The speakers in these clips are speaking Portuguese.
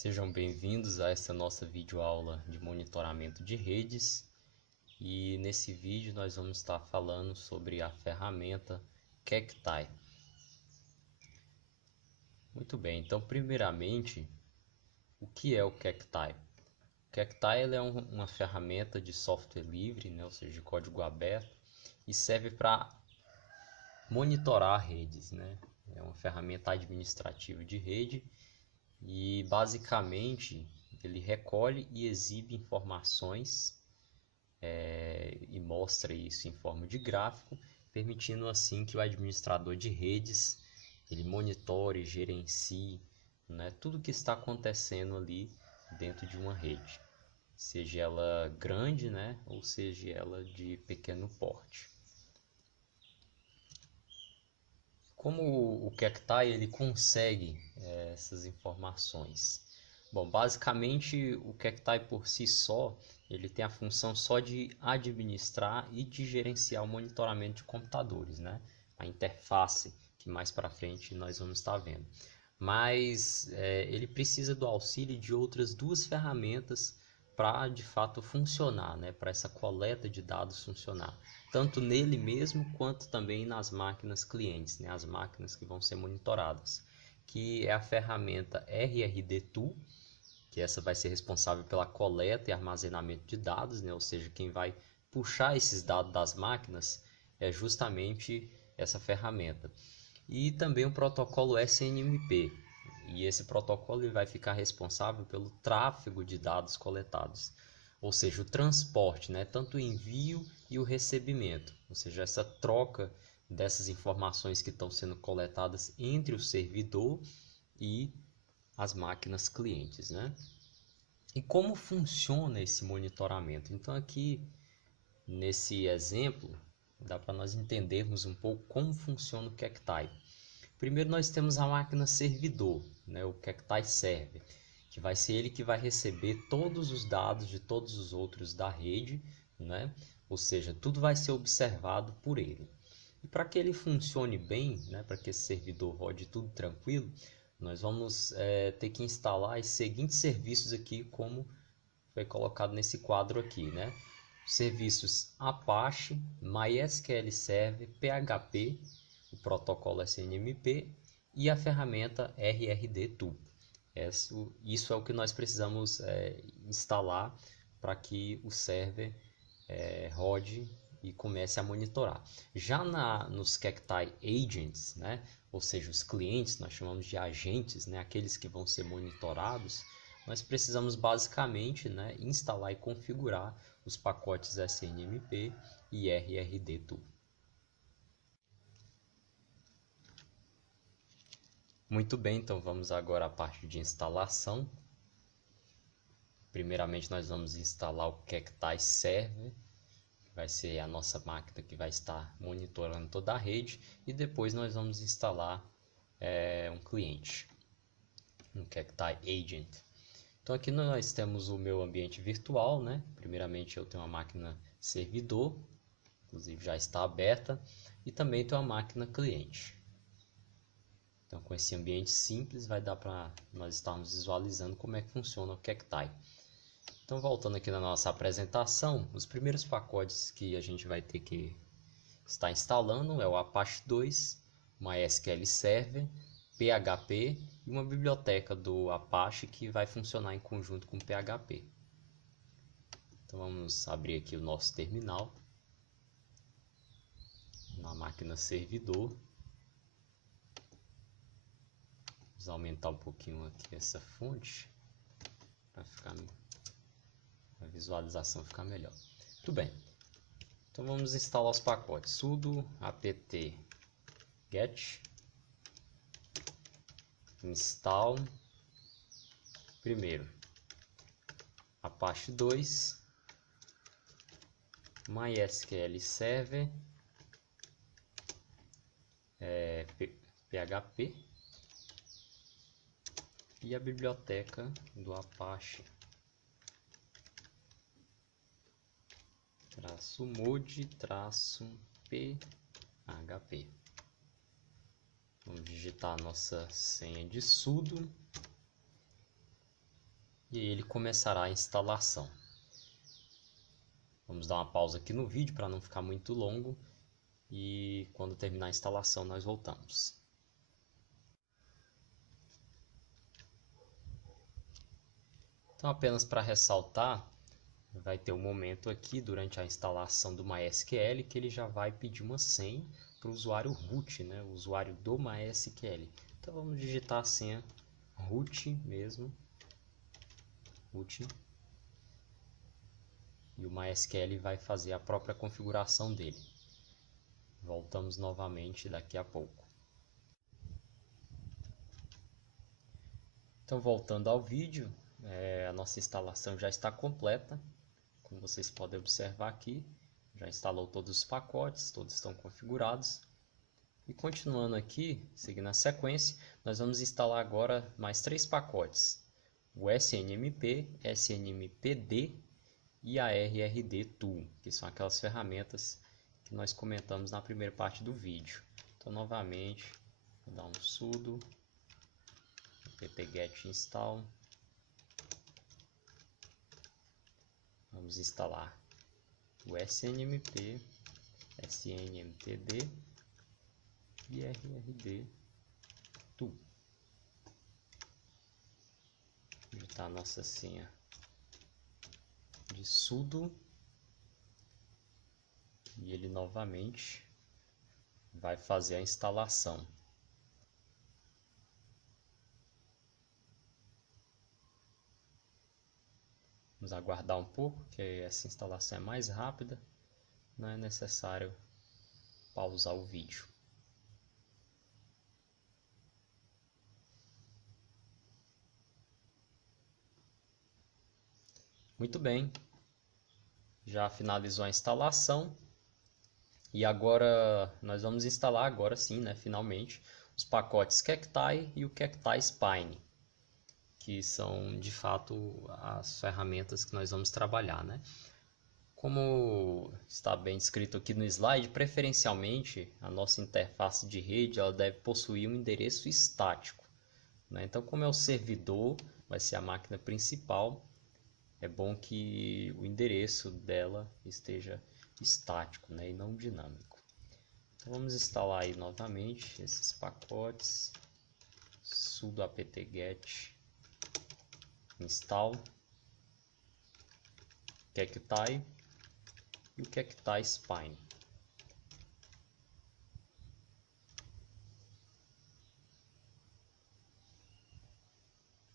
Sejam bem-vindos a essa nossa videoaula de monitoramento de redes, e nesse vídeo nós vamos estar falando sobre a ferramenta Cacti. Muito bem, então primeiramente, o que é o Cacti? O Cacti ele é uma ferramenta de software livre, ou seja, de código aberto, e serve para monitorar redes, É uma ferramenta administrativa de rede. E basicamente ele recolhe e exibe informações e mostra isso em forma de gráfico, permitindo assim que o administrador de redes ele monitore, gerencie, tudo que está acontecendo ali dentro de uma rede, seja ela grande, ou seja ela de pequeno porte. Como o Cacti ele consegue essas informações? Bom, basicamente o Cacti por si só, ele tem a função só de administrar e de gerenciar o monitoramento de computadores, A interface que mais para frente nós vamos estar vendo. Mas ele precisa do auxílio de outras duas ferramentas para de fato funcionar, para essa coleta de dados funcionar, tanto nele mesmo quanto também nas máquinas clientes, as máquinas que vão ser monitoradas, que é a ferramenta RRDTool, que essa vai ser responsável pela coleta e armazenamento de dados, ou seja, quem vai puxar esses dados das máquinas é justamente essa ferramenta. E também o protocolo SNMP, e esse protocolo ele vai ficar responsável pelo tráfego de dados coletados, ou seja, o transporte, tanto o envio e o recebimento, ou seja, essa troca dessas informações que estão sendo coletadas entre o servidor e as máquinas clientes, E como funciona esse monitoramento? Então aqui nesse exemplo dá para nós entendermos um pouco como funciona o Cacti. Primeiro nós temos a máquina servidor, o Cacti Server, que vai ser ele que vai receber todos os dados de todos os outros da rede, Ou seja, tudo vai ser observado por ele. E para que ele funcione bem, para que esse servidor rode tudo tranquilo, nós vamos ter que instalar os seguintes serviços aqui, como foi colocado nesse quadro aqui, Serviços Apache, MySQL Server, PHP, o protocolo SNMP e a ferramenta RRDTool. Isso é o que nós precisamos instalar para que o server rode e comece a monitorar. Já nos Cacti Agents, ou seja, os clientes, nós chamamos de agentes, aqueles que vão ser monitorados, nós precisamos basicamente instalar e configurar os pacotes SNMP e RRDTool. Muito bem, então vamos agora à parte de instalação. Primeiramente nós vamos instalar o Cacti Server, que vai ser a nossa máquina que vai estar monitorando toda a rede, e depois nós vamos instalar um cliente, um Cacti Agent. Então aqui nós temos o meu ambiente virtual, Primeiramente eu tenho uma máquina servidor, inclusive já está aberta, e também tenho uma máquina cliente. Então com esse ambiente simples vai dar para nós estarmos visualizando como é que funciona o Cacti. Então voltando aqui na nossa apresentação, os primeiros pacotes que a gente vai ter que estar instalando é o Apache 2, MySQL Server, PHP e uma biblioteca do Apache que vai funcionar em conjunto com o PHP. Então vamos abrir aqui o nosso terminal na máquina servidor. Vamos aumentar um pouquinho aqui essa fonte para a visualização ficar melhor. Muito bem. Então vamos instalar os pacotes sudo apt get install primeiro Apache 2, MySQL Server, PHP e a biblioteca do Apache -mod-php. Vamos digitar a nossa senha de sudo. e aí ele começará a instalação. Vamos dar uma pausa aqui no vídeo para não ficar muito longo e quando terminar a instalação nós voltamos. Então, apenas para ressaltar, vai ter um momento aqui durante a instalação do MySQL que ele já vai pedir uma senha para o usuário root, né? O usuário do MySQL. Então vamos digitar a senha root mesmo, root, e o MySQL vai fazer a própria configuração dele. Voltamos novamente daqui a pouco. Então, voltando ao vídeo, a nossa instalação já está completa. Como vocês podem observar aqui, já instalou todos os pacotes, todos estão configurados. E continuando aqui, seguindo a sequência, nós vamos instalar agora mais 3 pacotes. O SNMP, SNMPD e a RRD Tool, que são aquelas ferramentas que nós comentamos na primeira parte do vídeo. Então, novamente, vou dar um sudo apt-get install. Vamos instalar o SNMP, SNMPD e RRD Tool. Digitar a nossa senha de sudo e ele novamente vai fazer a instalação. Vamos aguardar um pouco, que essa instalação é mais rápida, não é necessário pausar o vídeo. Muito bem, já finalizou a instalação e agora nós vamos instalar agora sim, né, finalmente, os pacotes Cacti e o Cacti Spine, que são de fato as ferramentas que nós vamos trabalhar, né? Como está bem descrito aqui no slide, preferencialmente a nossa interface de rede ela deve possuir um endereço estático, né? Então, como é o servidor, vai ser a máquina principal, é bom que o endereço dela esteja estático, né, e não dinâmico. Então, vamos instalar aí novamente esses pacotes, sudo apt-get install Cacti e o Cacti Spine.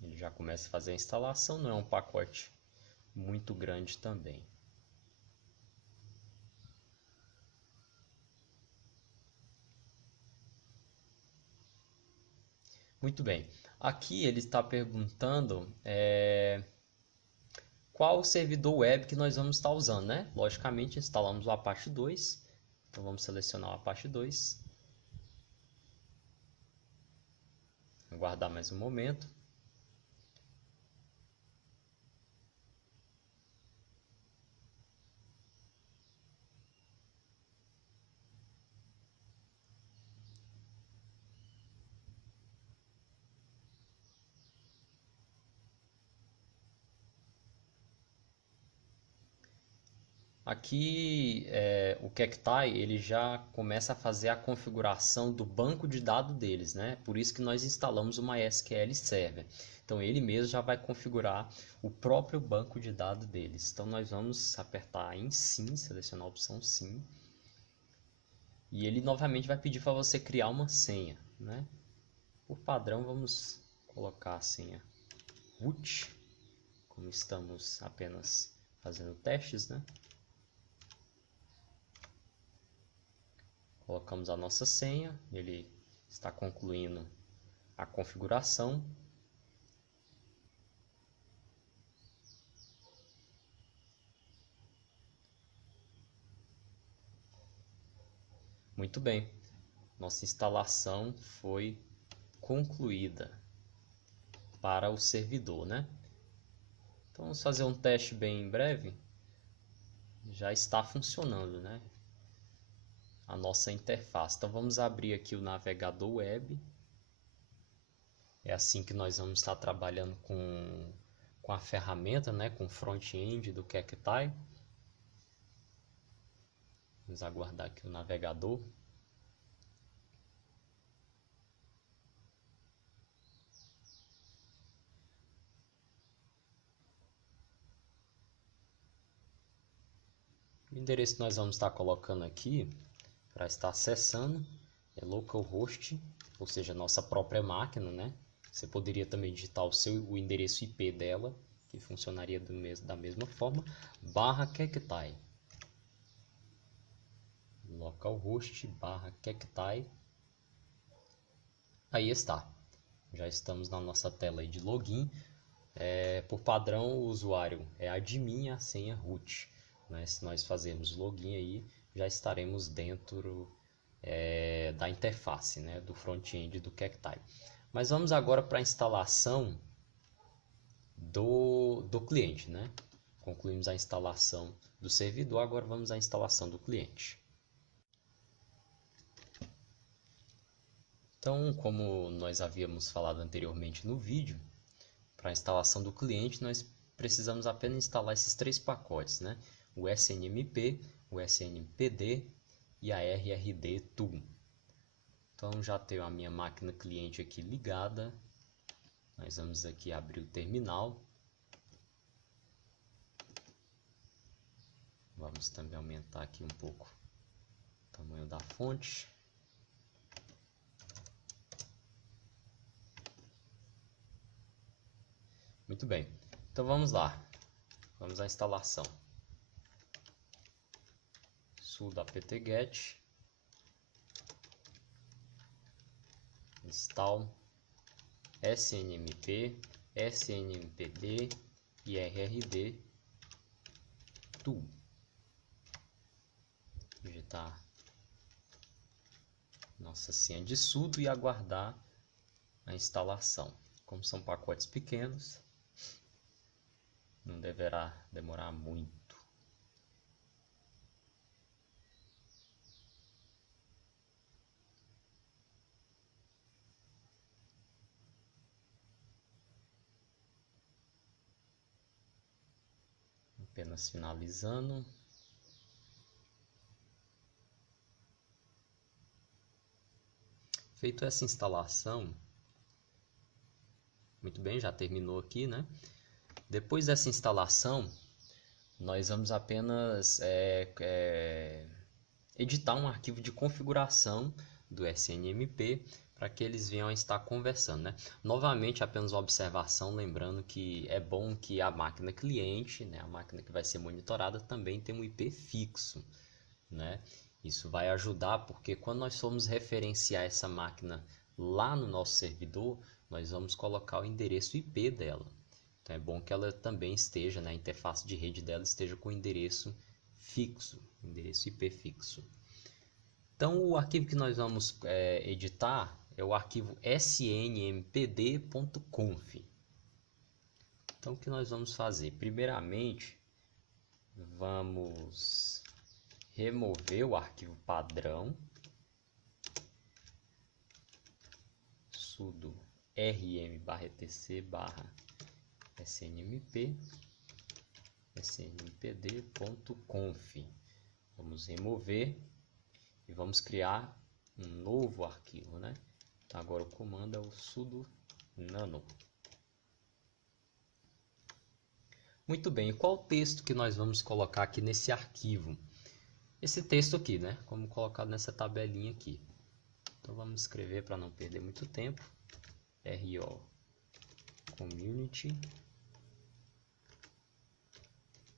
Ele já começa a fazer a instalação, não é um pacote muito grande também. Muito bem, aqui ele está perguntando qual o servidor web que nós vamos estar usando, né? Logicamente instalamos o Apache 2, então vamos selecionar o Apache 2. Aguardar mais um momento. Aqui o Cacti ele já começa a fazer a configuração do banco de dados deles, né? Por isso que nós instalamos o MySQL Server. Então ele mesmo já vai configurar o próprio banco de dados deles. Então nós vamos apertar em Sim, selecionar a opção Sim. E ele novamente vai pedir para você criar uma senha, né? Por padrão vamos colocar a senha root, como estamos apenas fazendo testes, né? Colocamos a nossa senha, ele está concluindo a configuração. Muito bem, nossa instalação foi concluída para o servidor, né? Então vamos fazer um teste bem breve. Já está funcionando, né? A nossa interface. Então vamos abrir aqui o navegador web. É assim que nós vamos estar trabalhando com a ferramenta, né, com o front-end do Cacti. Vamos aguardar aqui o navegador. O endereço que nós vamos estar colocando aqui para estar acessando é localhost, ou seja, nossa própria máquina, né? Você poderia também digitar o endereço IP dela, que funcionaria da mesma forma, /Cacti. Localhost /Cacti. Aí está. Já estamos na nossa tela de login. Por padrão, o usuário é admin, a senha root. Né? Se nós fazermos login aí, já estaremos dentro da interface, né? Do front-end do Cacti. Mas vamos agora para a instalação do cliente, né? Concluímos a instalação do servidor, agora vamos à instalação do cliente. Então, como nós havíamos falado anteriormente no vídeo, para a instalação do cliente nós precisamos apenas instalar esses 3 pacotes, né? O SNMP, o SNMPD e a RRD Tool. Então já tenho a minha máquina cliente aqui ligada. Nós vamos aqui abrir o terminal. Vamos também aumentar aqui um pouco o tamanho da fonte. Muito bem, então vamos lá, vamos à instalação. Sudo apt-get install snmp, snmpd e rrd tool. Digitar nossa senha de sudo e aguardar a instalação. Como são pacotes pequenos, não deverá demorar muito. Apenas finalizando. Feito essa instalação, muito bem, já terminou aqui, né? Depois dessa instalação, nós vamos apenas editar um arquivo de configuração do SNMP para que eles venham a estar conversando, né? Novamente, apenas uma observação, lembrando que é bom que a máquina cliente, né, a máquina que vai ser monitorada, também tem um IP fixo, né? Isso vai ajudar porque quando nós formos referenciar essa máquina lá no nosso servidor, nós vamos colocar o endereço IP dela. Então é bom que ela também esteja, né, a interface de rede dela esteja com o endereço fixo, endereço IP fixo. Então o arquivo que nós vamos editar é o arquivo snmpd.conf. Então o que nós vamos fazer? Primeiramente, vamos remover o arquivo padrão, sudo rm/etc/snmp snmpd.conf. Vamos remover e vamos criar um novo arquivo, né? Então agora o comando é o sudo nano. Muito bem, e qual o texto que nós vamos colocar aqui nesse arquivo? Esse texto aqui, né? Como colocado nessa tabelinha aqui. Então vamos escrever para não perder muito tempo. RO community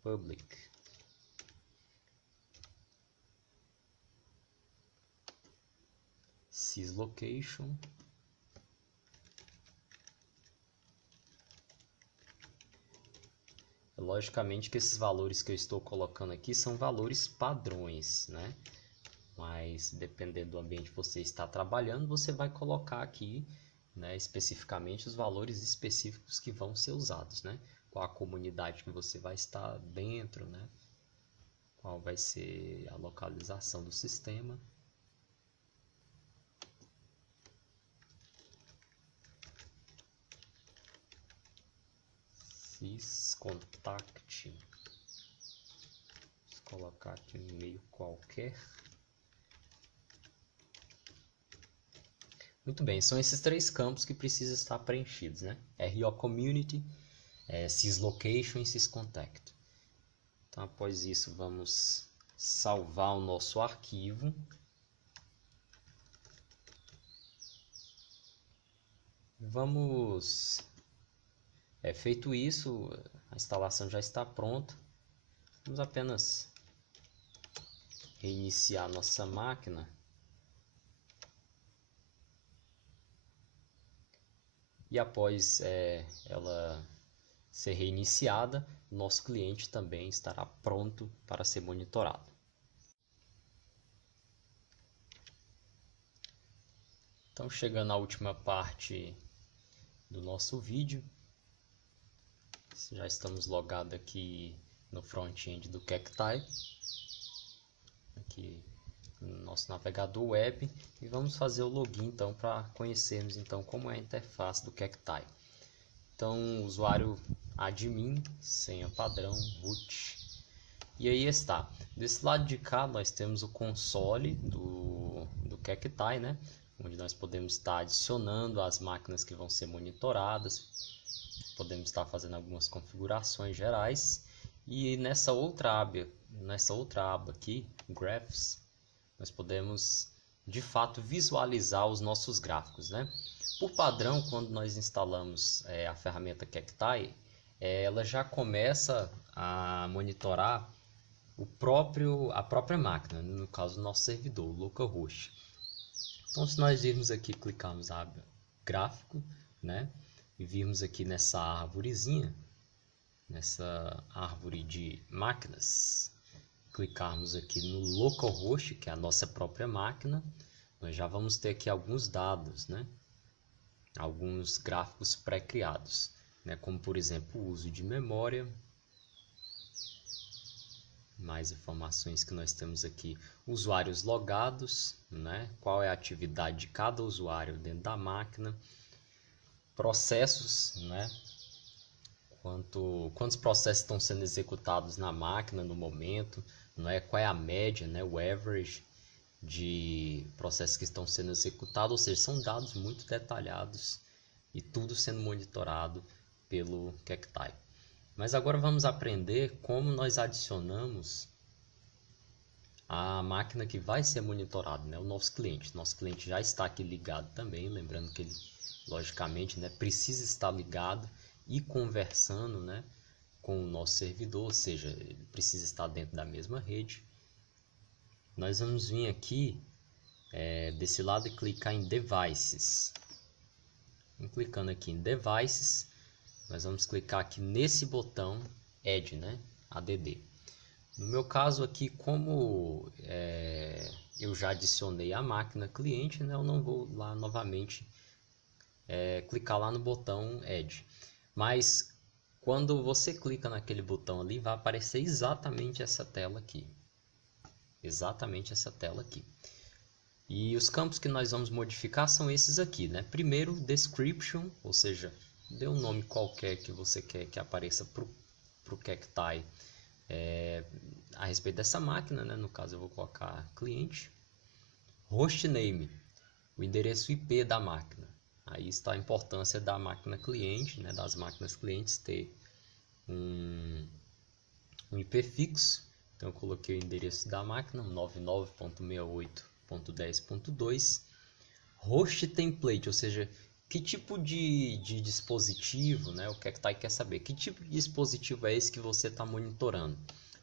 public syslocation Logicamente que esses valores que eu estou colocando aqui são valores padrões, né? Mas dependendo do ambiente que você está trabalhando, você vai colocar aqui, né, especificamente os valores específicos que vão ser usados, né? Qual a comunidade que você vai estar dentro, né? Qual vai ser a localização do sistema. Please contact. Vou colocar aqui um e-mail qualquer. Muito bem, são esses três campos que precisam estar preenchidos, né? RO Community, syslocation e syscontact. Então, após isso, vamos salvar o nosso arquivo. Vamos... feito isso, a instalação já está pronta. Vamos apenas reiniciar nossa máquina. E após ela ser reiniciada, nosso cliente também estará pronto para ser monitorado. Então, chegando à última parte do nosso vídeo, já estamos logados aqui no front-end do Cacti, aqui no nosso navegador web, e vamos fazer o login então para conhecermos então como é a interface do Cacti. Então, usuário admin, senha padrão, root, e aí está. Desse lado de cá nós temos o console do Cacti, né? Onde nós podemos estar adicionando as máquinas que vão ser monitoradas, podemos estar fazendo algumas configurações gerais, e nessa outra aba aqui, Graphs, nós podemos de fato visualizar os nossos gráficos, né? Por padrão, quando nós instalamos a ferramenta Cacti, ela já começa a monitorar a própria máquina, no caso do nosso servidor, localhost. Então, se nós virmos aqui, clicarmos na aba gráfico, né, e virmos aqui nessa árvorezinha, nessa árvore de máquinas, clicarmos aqui no localhost, que é a nossa própria máquina, nós já vamos ter aqui alguns dados, né, alguns gráficos pré-criados, né, como por exemplo o uso de memória. Mais informações que nós temos aqui, usuários logados, né? Qual é a atividade de cada usuário dentro da máquina, processos, né? Quantos processos estão sendo executados na máquina no momento, não é? Qual é a média, né? O average de processos que estão sendo executados, ou seja, são dados muito detalhados e tudo sendo monitorado pelo Cacti. Mas agora vamos aprender como nós adicionamos a máquina que vai ser monitorada, né? O nosso cliente. Nosso cliente já está aqui ligado também, lembrando que ele, logicamente, né, precisa estar ligado e conversando, né, com o nosso servidor, ou seja, ele precisa estar dentro da mesma rede. Nós vamos vir aqui desse lado e clicar em Devices. Clicando aqui em Devices, nós vamos clicar aqui nesse botão Add, né? ADD. No meu caso aqui, como eu já adicionei a máquina cliente, né? Eu não vou lá novamente clicar lá no botão Add. Mas quando você clica naquele botão ali, vai aparecer exatamente essa tela aqui. Exatamente essa tela aqui. E os campos que nós vamos modificar são esses aqui, né? Primeiro, Description, ou seja, dê um nome qualquer que você quer que apareça para o Cacti a respeito dessa máquina, né? No caso eu vou colocar cliente. Hostname, o endereço IP da máquina. Aí está a importância da máquina cliente, né? Das máquinas clientes ter um IP fixo. Então eu coloquei o endereço da máquina 99.68.10.2. Host template, ou seja, que tipo de dispositivo, né? O Cacti quer saber que tipo de dispositivo é esse que você está monitorando.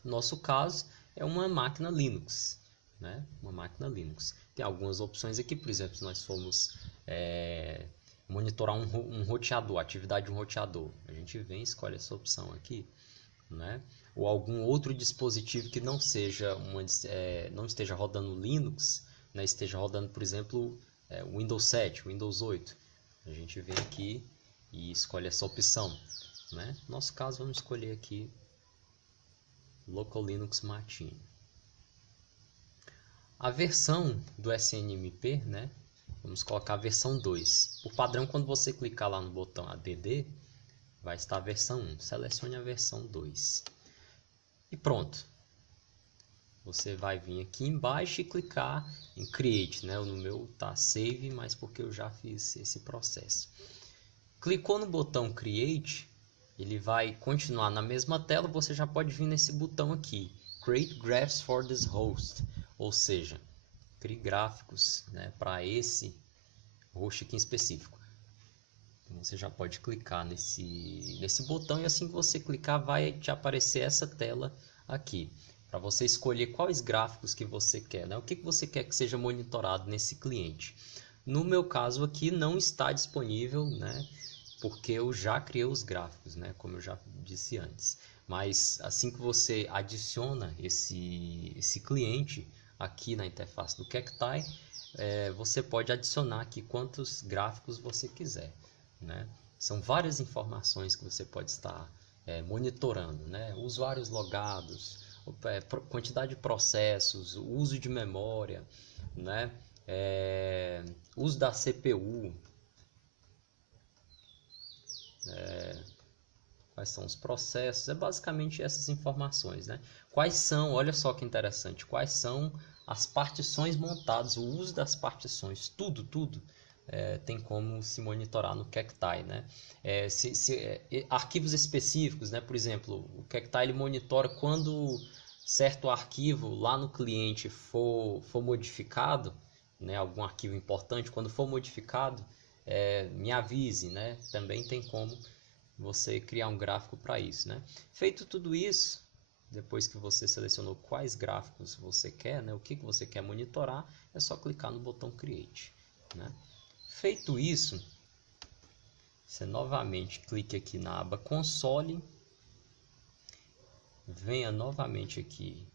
No nosso caso é uma máquina Linux, né? Uma máquina Linux. Tem algumas opções aqui, por exemplo, se nós formos monitorar um roteador, a atividade de um roteador, a gente vem e escolhe essa opção aqui, né? Ou algum outro dispositivo que não seja não esteja rodando Linux, né? Esteja rodando, por exemplo, Windows 7, Windows 8. A gente vem aqui e escolhe essa opção, né? No nosso caso, vamos escolher aqui Local Linux Machine. A versão do SNMP, né? Vamos colocar a versão 2. Por padrão, quando você clicar lá no botão ADD, vai estar a versão 1. Selecione a versão 2. E pronto. Você vai vir aqui embaixo e clicar em Create, né? No meu tá Save, mas porque eu já fiz esse processo. Clicou no botão Create, ele vai continuar na mesma tela, você já pode vir nesse botão aqui, Create Graphs for this host, ou seja, crie gráficos, né, para esse host aqui em específico. Então, você já pode clicar nesse botão e assim que você clicar vai te aparecer essa tela aqui, para você escolher quais gráficos que você quer, né? O que você quer que seja monitorado nesse cliente. No meu caso aqui não está disponível, né? Porque eu já criei os gráficos, né? Como eu já disse antes. Mas assim que você adiciona esse cliente aqui na interface do Cacti, você pode adicionar aqui quantos gráficos você quiser, né? São várias informações que você pode estar monitorando, né? Usuários logados, quantidade de processos, uso de memória, né? Uso da CPU, quais são os processos, é basicamente essas informações, né? Quais são, olha só que interessante, quais são as partições montadas, o uso das partições, tudo tem como se monitorar no Cacti, né? Arquivos específicos, né? Por exemplo, o Cacti ele monitora quando certo arquivo lá no cliente for modificado, né? Algum arquivo importante, quando for modificado, me avise, né? Também tem como você criar um gráfico para isso, né? Feito tudo isso, depois que você selecionou quais gráficos você quer, né? O que você quer monitorar, é só clicar no botão Create, né? Feito isso, você novamente clique aqui na aba Console, venha novamente aqui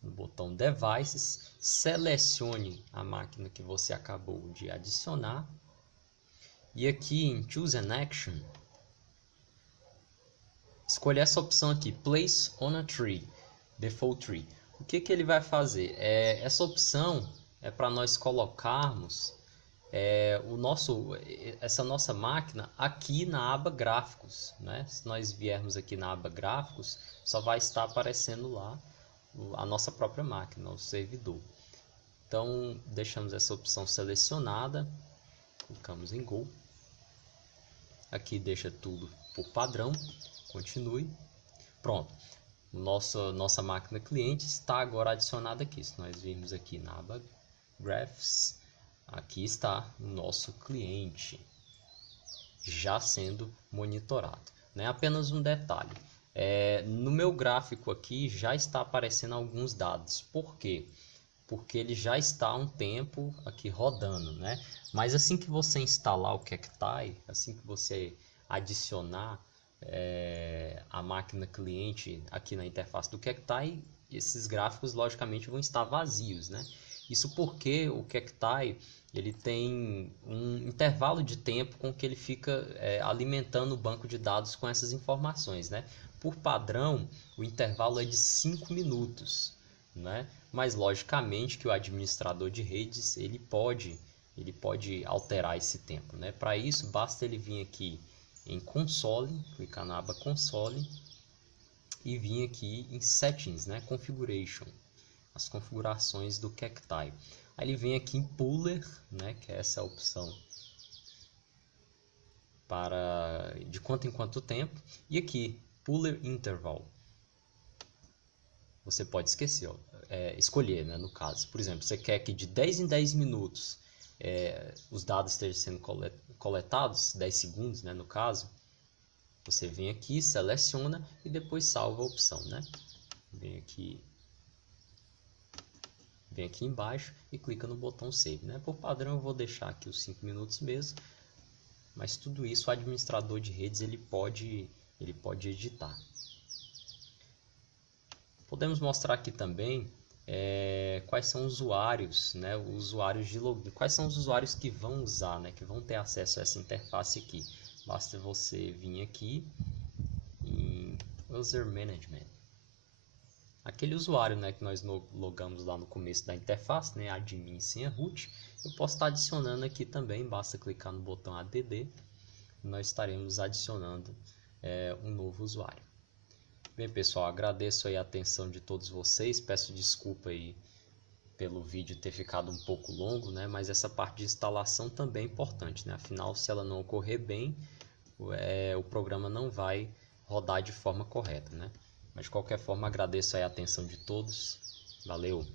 no botão Devices, selecione a máquina que você acabou de adicionar e aqui em Choose an Action, escolha essa opção aqui, Place on a Tree, Default Tree. O que ele vai fazer? Essa opção é para nós colocarmos essa nossa máquina aqui na aba Gráficos, né? Se nós viermos aqui na aba Gráficos, só vai estar aparecendo lá a nossa própria máquina, o servidor. Então, deixamos essa opção selecionada, clicamos em Go. Aqui deixa tudo por padrão, continue. Pronto, nossa máquina cliente está agora adicionada aqui. Se nós virmos aqui na aba Graphs, aqui está o nosso cliente já sendo monitorado, né? Apenas um detalhe, no meu gráfico aqui já está aparecendo alguns dados. Por quê? Porque ele já está há um tempo aqui rodando, né? Mas assim que você instalar o Cacti, assim que você adicionar a máquina cliente aqui na interface do Cacti, esses gráficos logicamente vão estar vazios, né? Isso porque o Cacti ele tem um intervalo de tempo com que ele fica alimentando o banco de dados com essas informações, né? Por padrão, o intervalo é de 5 minutos, né? Mas logicamente que o administrador de redes ele pode alterar esse tempo, né? Para isso basta ele vir aqui em Console, clicar na aba Console e vir aqui em Settings, né? Configuration, as configurações do Cacti. Aí ele vem aqui em Puller, né? Que é essa opção para de quanto em quanto tempo, e aqui Puller Interval. Você pode esquecer, escolher, né, no caso. Por exemplo, você quer que de 10 em 10 minutos os dados estejam sendo coletados, 10 segundos, né, no caso. Você vem aqui, seleciona e depois salva a opção, né? Vem aqui embaixo e clica no botão Save, né? Por padrão eu vou deixar aqui os 5 minutos mesmo, mas tudo isso o administrador de redes ele pode editar. Podemos mostrar aqui também quais são os usuários, né? Os usuários de login. Quais são os usuários que vão usar, né? Que vão ter acesso a essa interface aqui. Basta você vir aqui em User Management. Aquele usuário, né, que nós logamos lá no começo da interface, né? Admin senha root. Eu posso estar adicionando aqui também. Basta clicar no botão ADD. Nós estaremos adicionando um novo usuário. Bem, pessoal, agradeço aí a atenção de todos vocês, peço desculpa aí pelo vídeo ter ficado um pouco longo, né? Mas essa parte de instalação também é importante, né? Afinal, se ela não ocorrer bem, o programa não vai rodar de forma correta, né? Mas de qualquer forma, agradeço aí a atenção de todos. Valeu!